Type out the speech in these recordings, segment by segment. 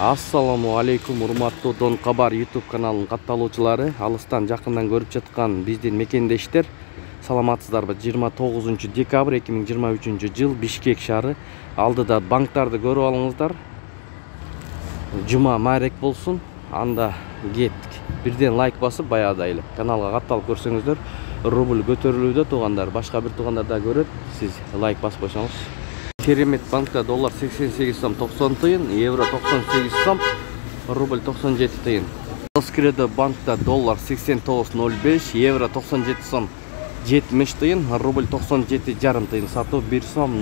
Assalamu алейкум, урматтуу Дон Кабар YouTube каналынын катталуучулары, алыстан жакындан көрүп жаткан биздин мекендештер, саламатсыздарбы? 29 декабрь 2023 жыл Бишкек шаары. Алдыда банктарды көрүп алыңыздар. Жума майрек болсун. Анда кеттик. Бирден лайк басып, баягыдай эле каналга катталып көрсөңүздөр, рубль көтөрүлүүдө туугандар, башка бир туугандар да көрөт. Сиз лайк басып койсоңуз. Керемет банкта доллар 88 сом 90 тыйын, евро 98 сом, рубль 97 тыйын. Скредо банкта доллар 89.05, евро 97 сом 70 тыйын, рубль 97,5 тыйын, сатуу 1 сом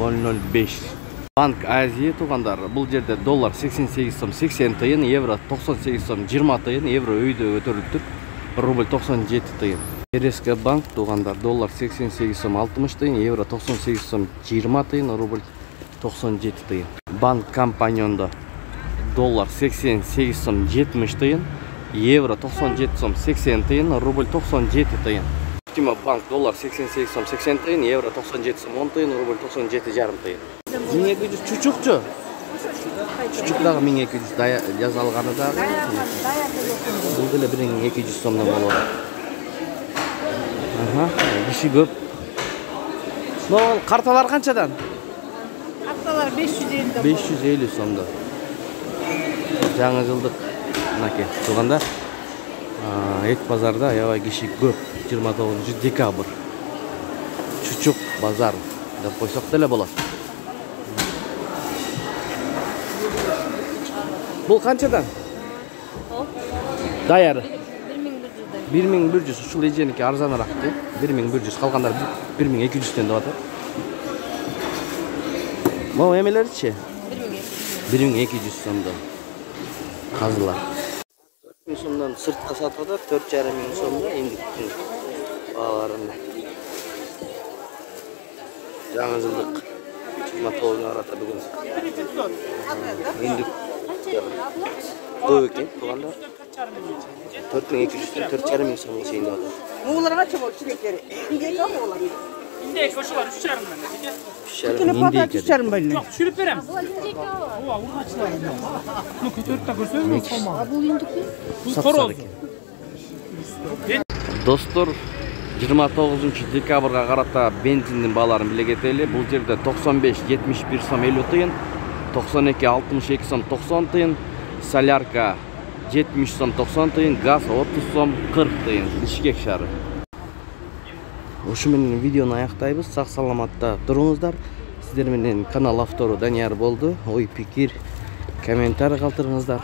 005. Банк Азия туугандар, бул жерде доллар 88 сом 80 тыйын, евро 98 сом 20 тыйын, евро өйдө көтөрүлүп, рубль 97 тыйын. РСК банк туугандар, доллар 88 сом 60 тыйын, евро 98 сом 20 тыйын, рубль 97 тыйын. Банк компаньонда доллар 88 сом 70 тыйын, евро 97 сом 80 тыйын, рубль 97 тыйын. Тима банк доллар 88 сом 80 тыйын, евро 97 сом 10 тыйын, рубль 97,5 тыйын. 1200 чучукчу. Чучук дагы 1200 жазалганы дагы. Бул деле 1200 сомдон болот. Киши көп. Но карталар канчадан? 550 сомдо. Жаңы жылдык мынакей туугандар. Эт базарда аябай киши көп. 29 декабрь. Чучук базар деп койсок деле болот. Бул канчадан? Даяры. 1100. Ушул эженики арзаныраак ди. 1100, калгандар 1200ден деп атат. Могу эмелерчи? 1200 сомдон. Казылар. 4000 сомдон сыртка сатып атат, 4500 сомдон эмдиктин бааларында. Жаңы жылдык 29 арата бүгүн. Эмдик көп экен, туугандар. 4200-ден 4500 сомго чейин деп атат. Муулар канча болот чилектери? Индейка муулар. İndeyik ошолар 3,5 Киле патат 3,5 байлы. Жок, түшүрүп берем. Ооба, урматчылар. Ну, көтөрүп та көрсөңүз салмак. Бул индики. Бул короз. Достор, 29 декабрга карата бензиндин бааларын биле кетели. Бул жерде 95-71 сом 50 тыйын, 92-62 сом 90 тыйын, солярка 70 сом 90 тыйын, газ 30 сом 40 тыйын. Бишкек шаары. Ушу менен видеону аяктайбыз. Сак саламатта туруңуздар. Сиздер менен канал автору Данияр болду. Ой пикир, комментарий калтырыңыздар.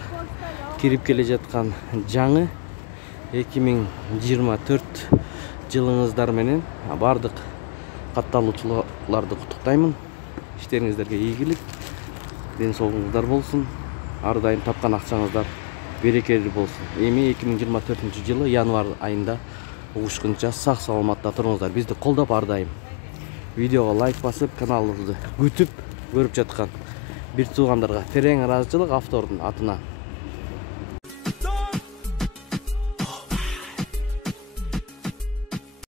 Кирип келе жаткан жаңы 2024 жылыңыздар менен бардык катталуучуларды куттуктаймын. Иштериңиздерге ийгилик, ден соолугуңуздар болсун. Ар дайым тапкан акчаңыздар берекелүү болсун. Эми 2024 жылы январь айында угушкунча сак саламатта туруңуздар. Бизди колдоп ар дайым видеого лайк басып, каналыбызды күтүп көрүп жаткан бир туугандарга терең ыраазычылык автордун атынан.